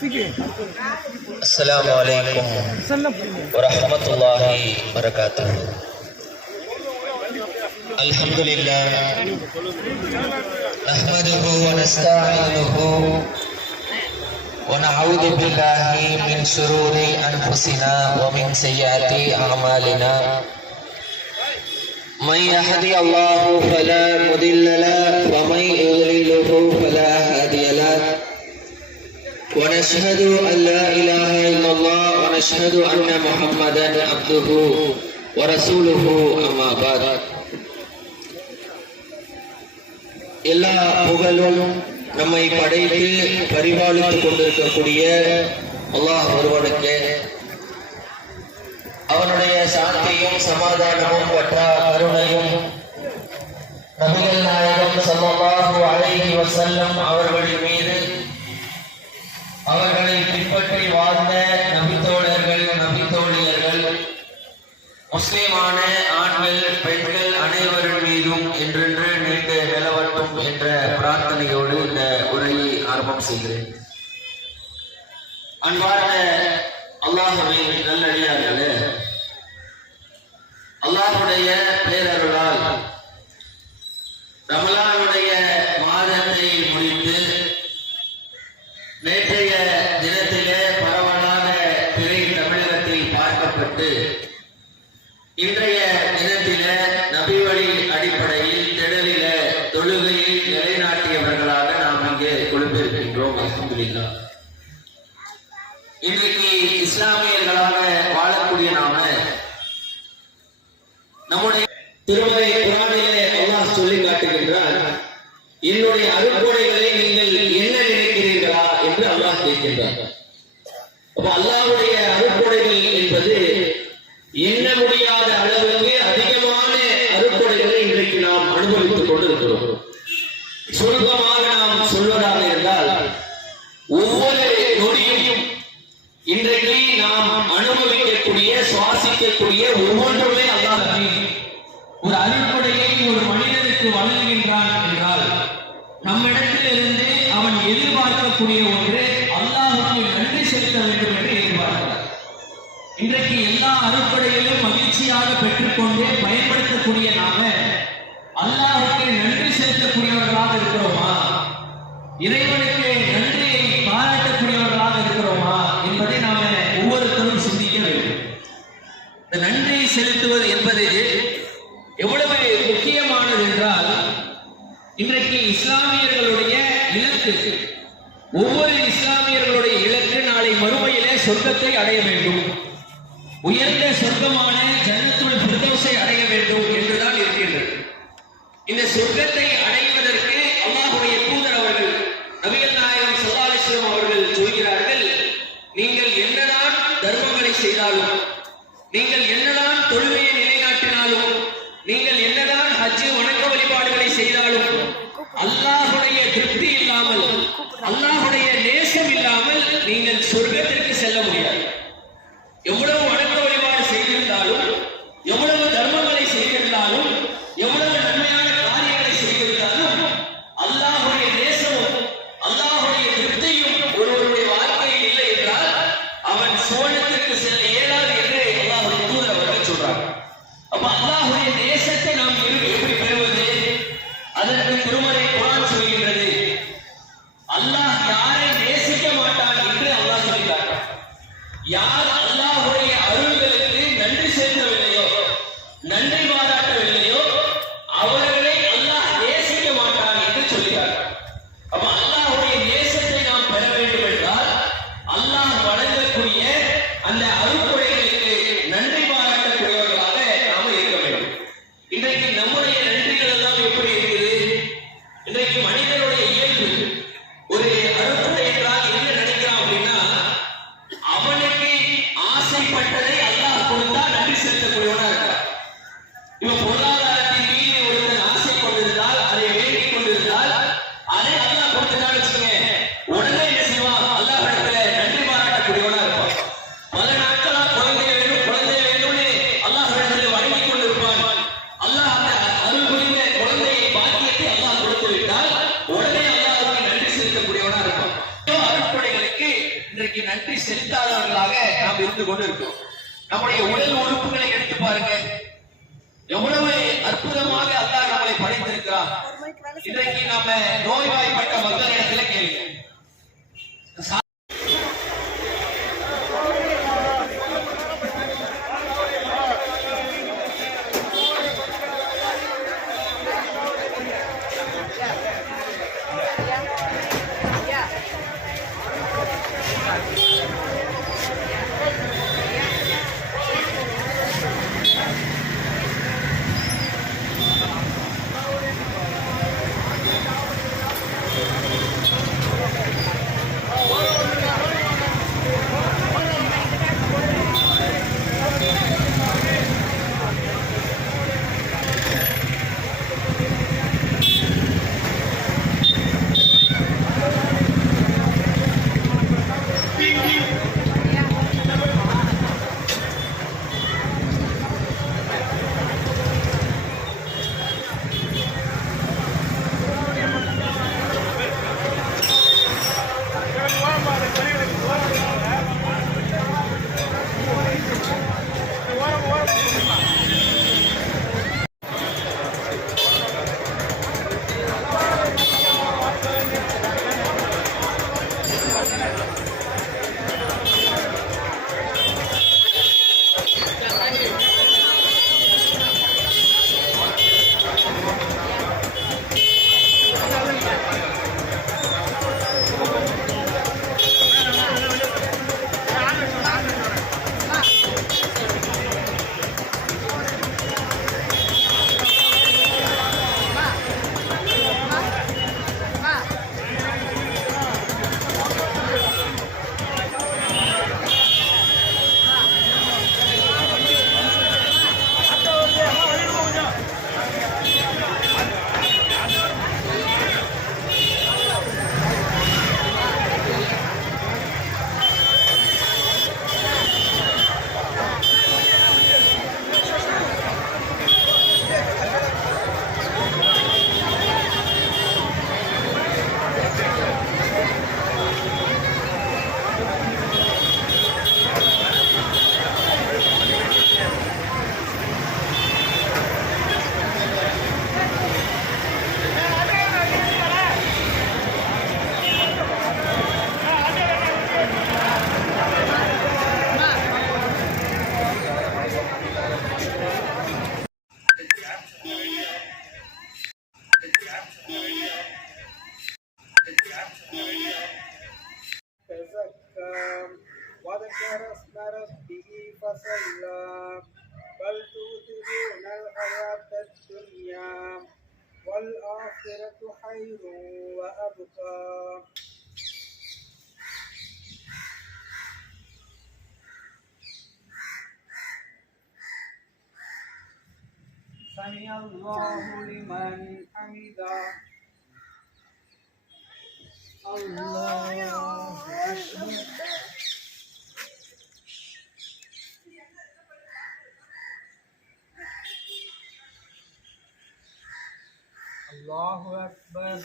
السلام عليكم ورحمة الله وبركاته. الحمد لله نحمده ونستعينه ونعوذ بالله من شرور أنفسنا ومن سيئات أعمالنا. من يهدي الله فلا مضل له ومن يضلله فلا هادي ونشهد أن لا إله إلا الله ونشهد أن محمدا عبده ورسوله أما بعد எல்லா புகழும் நம்மை படைத்து பரிபாலித்துக் கொண்டிருக்கக்கூடிய அல்லாஹ் ஒருவனுக்கு அவனுடைய சாந்தியும் சமாதானமும் பெற்ற கருணையும் நபிகள் நாயகம் ஸல்லல்லாஹு அலைஹி வஸல்லம் அவர்களின் மீது அவர்களை பின்பற்றி வாழ்ந்த நபித்தோழர்கள் நபித்தோழியர்கள் முஸ்லிமான ஆண்கள் பெண்கள் அனைவரின் மீதும் என்றென்று நீண்ட நிலவட்டும் என்ற பிரார்த்தனையோடு இந்த உரையை ஆரம்பம் செய்கிறேன். அன்பார்ந்த அல்லாஹுவை நல்லடியார்களே அல்லாஹுடைய இன்றைய தினத்திலே பரவலாக திரை தமிழகத்தில் பார்க்கப்பட்டு இன்றைய தினத்தில நபிவழி அடிப்படையில் திடலில தொழுகையில் நிலைநாட்டியவர்களாக நாம் இங்கே கொழும்பிருக்கின்றோம் அல்ஹம்துலில்லாஹ் இன்றைக்கு இஸ்லாமியர்களாக வாழக்கூடிய நாம நம்முடைய திருமலை குரானிலே அல்லாஹ் சொல்லி காட்டுகின்றார் என்னுடைய அருட்கொடைகளை நீங்கள் என்ன நினைக்கிறீர்களா என்று அல்லாஹ் கேட்கின்றார் அப்ப அல்லாஹ்வுடைய அருட்கொடைகள் என்பது எண்ண முடியாத அளவுக்கு அதிகமான அருட்கொடைகளை இன்றைக்கு நாம் அனுபவித்துக் கொண்டிருக்கிறோம் சுருக்கமாக நாம் சொல்வதாக இருந்தால் ஒவ்வொரு நொடியும் இன்றைக்கு நாம் அனுபவிக்கக்கூடிய சுவாசிக்கக்கூடிய ஒவ்வொன்றுமே அல்லாஹ் ஒரு அருட்கொடையை ஒரு மனிதனுக்கு வழங்குகின்றான் என்றால் நம்மிடத்திலிருந்து அவன் எதிர்பார்க்கக்கூடிய ஒன்று அல்லாஹுக்கு நன்றி செலுத்த வேண்டும் என்று எதிர்பார்க்கிறார் இன்றைக்கு எல்லா அருட்கொடைகளையும் மகிழ்ச்சியாக பெற்றுக்கொண்டு பயன்படுத்தக்கூடிய நாம அல்லாஹுக்கு நன்றி செலுத்தக்கூடியவர்களாக இருக்கிறோமா? இறைவனுக்கு நன்றியை பாராட்டக்கூடியவர்களாக இருக்கிறோமா என்பதை நாம ஒவ்வொருத்தரும் சிந்திக்க வேண்டும் இந்த நன்றி செலுத்துவது என்பது எவ்வளவு முக்கியமானது என்றால் இன்றைக்கு இஸ்லாமியர்களுடைய இலக்கு ஒவ்வொரு இஸ்லாமியர்களுடைய இலக்கு நாளை மறுமையிலே சொர்க்கத்தை அடைய வேண்டும். உயர்ந்த சொர்க்கமான ஜன்னத்துல் பிரதோஷை அடைய வேண்டும் என்றுதான் இருக்கின்றது இந்த சொர்க்கத்தை அடைவதற்கு அல்லாஹுடைய தூதர் அவர்கள் நபிகள் நாயகம் சல்லாலிஸ்லம் அவர்கள் சொல்கிறார்கள் நீங்கள் என்னதான் தர்மங்களை செய்தாலும் நீங்கள் என்னதான் தொழுகையை நிலைநாட்டினாலும் நீங்கள் என்னதான் ஹஜ்ஜு வணக்க வழிபாடுகளை செய்தாலும் அல்லாஹுடைய திருப்தி இல்லாமல் அல்லாஹுடைய நேசம் இல்லாமல் நீங்கள் சொர்க்கத்திற்கு செல்ல முடியாது. எவ்வளவு வணக்க வழிபாடு செய்திருந்தாலும் எவ்வளவு தர்மங்களை செய்திருந்தாலும் எவ்வளவு நன்மையான காரியங்களை செய்திருந்தாலும் அல்லாஹுடைய நேசமும் அல்லாஹுடைய திருப்தியும் ஒருவருடைய வாழ்க்கையில் இல்லை என்றால் அவன் சோழத்திற்கு செல்ல இயலாது என்று அல்லாஹுடைய தூதர் அவர்கள் சொல்றாங்க. அப்ப அல்லாஹுடைய நேசத்தை நாம் எப்படி அல்லாஹுடைய அருள்களுக்கு நன்றி செலுத்தவில்லையோ? நன்றி இப்ப பொருளாதாரத்தின் மீது ஆசை கொண்டிருந்தால் அதை வேண்டிக் கொண்டிருந்தால் அதை அல்லா கொடுத்துதான் வச்சுங்க உடனே என்ன அல்லாஹ் இடத்துல நன்றி பாராட்டக்கூடியவனா இருப்பான். பல நாட்களா குழந்தை வேணும் குழந்தை வேணும்னு அல்லாஹ் இடத்துல வழங்கிக் கொண்டிருப்பான். அல்லாஹ் அந்த அருள் குழந்தையை பாக்கியத்தை அல்லாஹ் கொடுத்து விட்டால் உடனே நன்றி செலுத்தக்கூடியவனா இருப்பான். அருட்படைகளுக்கு இன்றைக்கு நன்றி செலுத்தாதவர்களாக நாம் இருந்து கொண்டு இருக்கோம் நம்முடைய உடல் உறுப்புகளை எடுத்து பாருங்க எவ்வளவு அற்புதமாக அல்லாஹ் நம்மளை படைத்திருக்கிறான்? இன்றைக்கு நாம நோய்வாய்ப்பட்ட மக்களிடத்துல கேளுங்க. اسم ربه فصلى. بل تؤثرون الحياة الدنيا والآخرة خير وأبقى. سمع الله لمن حمده. الله أكبر Allahu Akbar.